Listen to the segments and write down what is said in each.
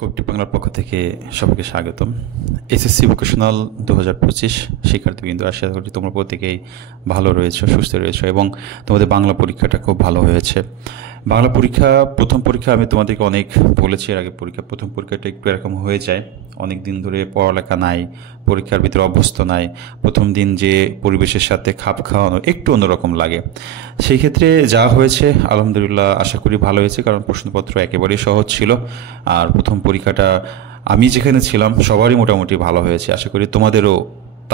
কোপটি বাংলার পক্ষ থেকে সবাইকে স্বাগতম। এসএসসি ভোকেশনাল 2025 শিক্ষার্থীবৃন্দ, আশা করি তোমরা প্রত্যেকেই ভালো রয়েছো, সুস্থ রয়েছো এবং তোমাদের বাংলা পরীক্ষাটা খুব ভালো হয়েছে। বাংলা পরীক্ষা প্রথম পরীক্ষা আমি তোমাদেরকে অনেক বলেছি এর আগে, প্রথম পরীক্ষাটা একটু এরকম হয়ে যায়, অনেক দিন ধরে পড়ালেখা নাই, পরীক্ষার ভিতরে অভ্যস্ত নাই, প্রথম দিন যে পরিবেশের সাথে খাপ খাওয়ানো একটু অন্যরকম লাগে। সেই ক্ষেত্রে যা হয়েছে আলহামদুলিল্লাহ, আশা করি ভালো হয়েছে, কারণ প্রশ্নপত্র একেবারেই সহজ ছিল। আর প্রথম পরীক্ষাটা আমি যেখানে ছিলাম সবারই মোটামুটি ভালো হয়েছে, আশা করি তোমাদেরও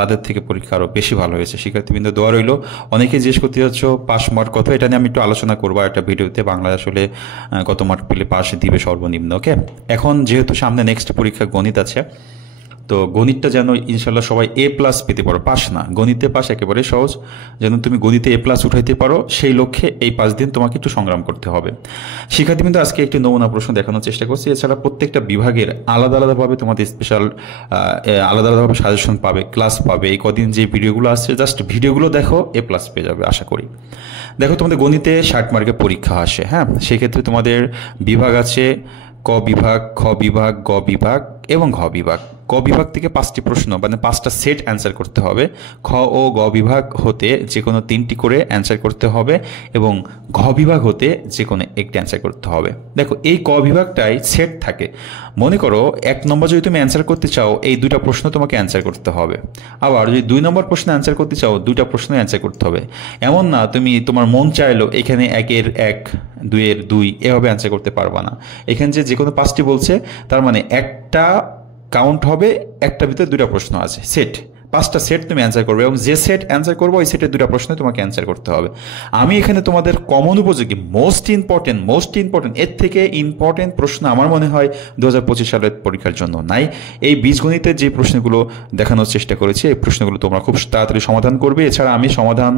তাদের থেকে পরীক্ষা আরও বেশি ভালো হয়েছে। শিক্ষার্থীবৃন্দ দোয়া রইল। অনেকে জিজ্ঞেস করতে যাচ্ছ পাস মার্ক কত, এটা নিয়ে আমি একটু আলোচনা করবো একটা ভিডিওতে, বাংলায় আসলে কত মার্ক পেলে পাস দিবে সর্বনিম্ন। ওকে, এখন যেহেতু সামনে নেক্সট পরীক্ষা গণিত আছে, তো গণিতটা যেন ইনশাল্লাহ সবাই A+ পেতে পারো, পাস না, গণিতে পাস একেবারে সহজ, যেন তুমি গণিতে A+ উঠাইতে পারো, সেই লক্ষ্যে এই 5 দিন তোমাকে একটু সংগ্রাম করতে হবে। শিক্ষার্থীবৃন্দ, আজকে একটি নমুনা প্রশ্ন দেখানোর চেষ্টা করছি। এছাড়া প্রত্যেকটা বিভাগের আলাদা আলাদাভাবে তোমাদের স্পেশাল আলাদা আলাদাভাবে সাজেশন পাবে, ক্লাস পাবে। এই কদিন যে ভিডিওগুলো আসছে, জাস্ট ভিডিওগুলো দেখো, A+ পেয়ে যাবে আশা করি। দেখো, তোমাদের গণিতে 60 মার্কের পরীক্ষা আসে, হ্যাঁ, সেক্ষেত্রে তোমাদের বিভাগ আছে ক বিভাগ, খ বিভাগ, গ বিভাগ এবং ঘ বিভাগ। ক বিভাগ থেকে 5টি প্রশ্ন, মানে 5টা সেট অ্যান্সার করতে হবে। খ ও গ বিভাগ হতে যে কোনো 3টি করে অ্যান্সার করতে হবে এবং ঘ বিভাগ হতে যে কোনো একটি অ্যান্সার করতে হবে। দেখো, এই ক বিভাগটাই সেট থাকে। মনে করো 1 নম্বর যদি তুমি অ্যান্সার করতে চাও, এই 2টা প্রশ্ন তোমাকে অ্যান্সার করতে হবে। আবার যদি 2 নম্বর প্রশ্ন অ্যান্সার করতে চাও, 2টা প্রশ্ন অ্যান্সার করতে হবে। এমন না তুমি তোমার মন চাইলো এখানে 1-এর 1, 2-এর 2 এভাবে অ্যান্সার করতে পারবা না। এখানে যে কোনো 5টি বলছে, তার মানে একটা কাউন্ট হবে, একটা ভিতরে 2টা প্রশ্ন আছে, সেট 5টা সেট তুমি অ্যান্সার করবে এবং যে সেট অ্যান্সার করবো ওই সেটের 2টা প্রশ্ন তোমাকে অ্যান্সার করতে হবে। আমি এখানে তোমাদের কমন উপযোগী মোস্ট ইম্পর্টেন্ট এর থেকে ইম্পর্টেন্ট প্রশ্ন আমার মনে হয় 2025 সালের পরীক্ষার জন্য নাই। এই বীজগণিতের যে প্রশ্নগুলো দেখানোর চেষ্টা করেছি, এই প্রশ্নগুলো তোমরা খুব তাড়াতাড়ি সমাধান করবে। এছাড়া আমি সমাধান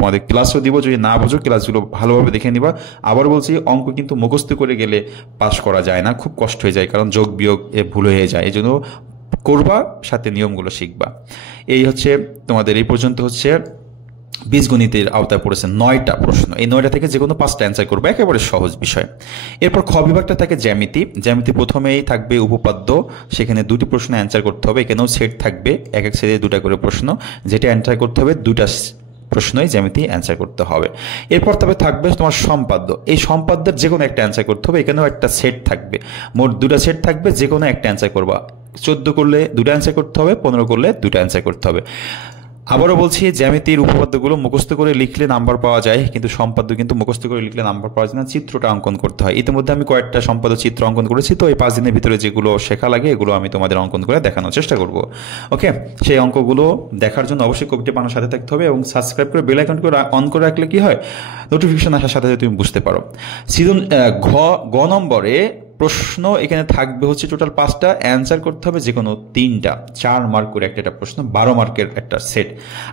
তোমাদের ক্লাসও দিব, যদি না বোঝো ক্লাসগুলো ভালোভাবে দেখে নিবা। আবার বলছি, অঙ্ক কিন্তু মুখস্থ করে গেলে পাস করা যায় না, খুব কষ্ট হয়ে যায়, কারণ যোগ বিয়োগ ভুল হয়ে যায়। এই জন্য করবা, সাথে নিয়মগুলো শিখবা। এই হচ্ছে তোমাদের এই পর্যন্ত হচ্ছে বীজগণিতের আওতায় পড়েছে 9টা প্রশ্ন। এই 9টা থেকে যে কোনো 5টা অ্যান্সার করবে, একেবারে সহজ বিষয়। এরপর খ বিভাগটা থাকে জ্যামিতি প্রথমেই থাকবে উপপাদ্য, সেখানে 2টি প্রশ্ন অ্যান্সার করতে হবে। এখানেও সেট থাকবে, এক সেটে 2টা করে প্রশ্ন, যেটা অ্যান্সার করতে হবে 2টা প্রশ্নই জ্যামিতি অ্যান্সার করতে হবে। এরপর তবে থাকবে তোমার সম্পাদ্য, এই সম্পাদ্যের যে কোনো একটা অ্যান্সার করতে হবে। এখানেও একটা সেট থাকবে, মোট 2টা সেট থাকবে, যে কোনো একটা অ্যান্সার করবা। 14 করলে 2টা অ্যান্সার করতে হবে, 15 করলে 2টা অ্যান্সার করতে হবে। আবারও বলছি, জ্যামিতির উপপাদ্যগুলো মুখস্থ করে লিখলে নাম্বার পাওয়া যায়, কিন্তু সম্পাদ্য কিন্তু মুখস্থ করে লিখলে নাম্বার পাওয়া যায় না, চিত্রটা অঙ্কন করতে হয়। ইতিমধ্যে আমি কয়েকটা সম্পাদ্য চিত্র অঙ্কন করেছি, তো এই 5 দিনের ভিতরে যেগুলো শেখা লাগে এগুলো আমি তোমাদের অঙ্কন করে দেখানোর চেষ্টা করব। ওকে, সেই অঙ্কগুলো দেখার জন্য অবশ্যই কোপটি বাংলার সাথে থাকতে হবে এবং সাবস্ক্রাইব করে বেল আইকন করে অন করে রাখলে কি হয়, নোটিফিকেশন আসার সাথে সাথে তুমি বুঝতে পারো। সিজন গ নম্বরে প্রশ্ন এখানে থাকবে হচ্ছে টোটাল 5টা, অ্যান্সার করতে হবে যে কোনো 3টা, 4 মার্ক করে একটা প্রশ্ন, 12 মার্কের একটা সেট।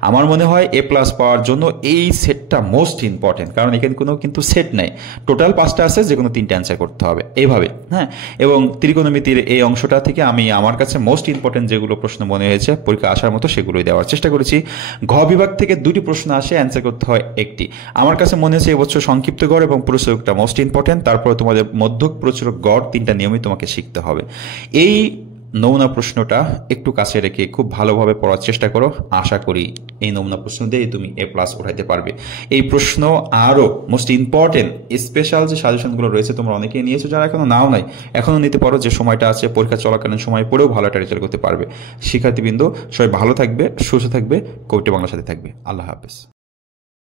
আমার মনে হয় A+ পাওয়ার জন্য এই সেটটা মোস্ট ইম্পর্টেন্ট, কারণ এখানে কোনো কিন্তু সেট নাই, টোটাল 5টা আছে, যে কোনো 3টা অ্যান্সার করতে হবে এইভাবে, হ্যাঁ। এবং ত্রিকোণমিতির এই অংশটা থেকে আমি আমার কাছে মোস্ট ইম্পর্টেন্ট যেগুলো প্রশ্ন মনে হয়েছে পরীক্ষা আসার মতো, সেগুলোই দেওয়ার চেষ্টা করেছি। ঘ বিভাগ থেকে 2টি প্রশ্ন আসে, অ্যান্সার করতে হয় একটি। আমার কাছে মনে হয়েছে এবছর সংক্ষিপ্ত গড় এবং প্রচুরকটা মোস্ট ইম্পর্টেন্ট, তারপরে তোমাদের মধ্যক, প্রচুরক, গড় 3টা নিয়মই তোমাকে শিখতে হবে। এই নমুনা প্রশ্নটা একটু কাছে রেখে খুব ভালোভাবে পড়ার চেষ্টা করো, আশা করি এই নমুনা প্রশ্ন দিয়ে তুমি A+ উঠাইতে পারবে। এই প্রশ্ন আরও মোস্ট ইম্পর্টেন্ট স্পেশাল যে সাজেশনগুলো রয়েছে, তোমরা অনেকেই নিয়েছো, যারা এখনো নাও নাই, এখনও নিতে পারো, যে সময়টা আছে পরীক্ষা চলাকালীন সময় পড়েও ভালো একটা রেজাল্ট করতে পারবে। শিক্ষার্থীবৃন্দ, সবাই ভালো থাকবে, সুস্থ থাকবে, কোপটি বাংলার সাথে থাকবে। আল্লাহ হাফেজ।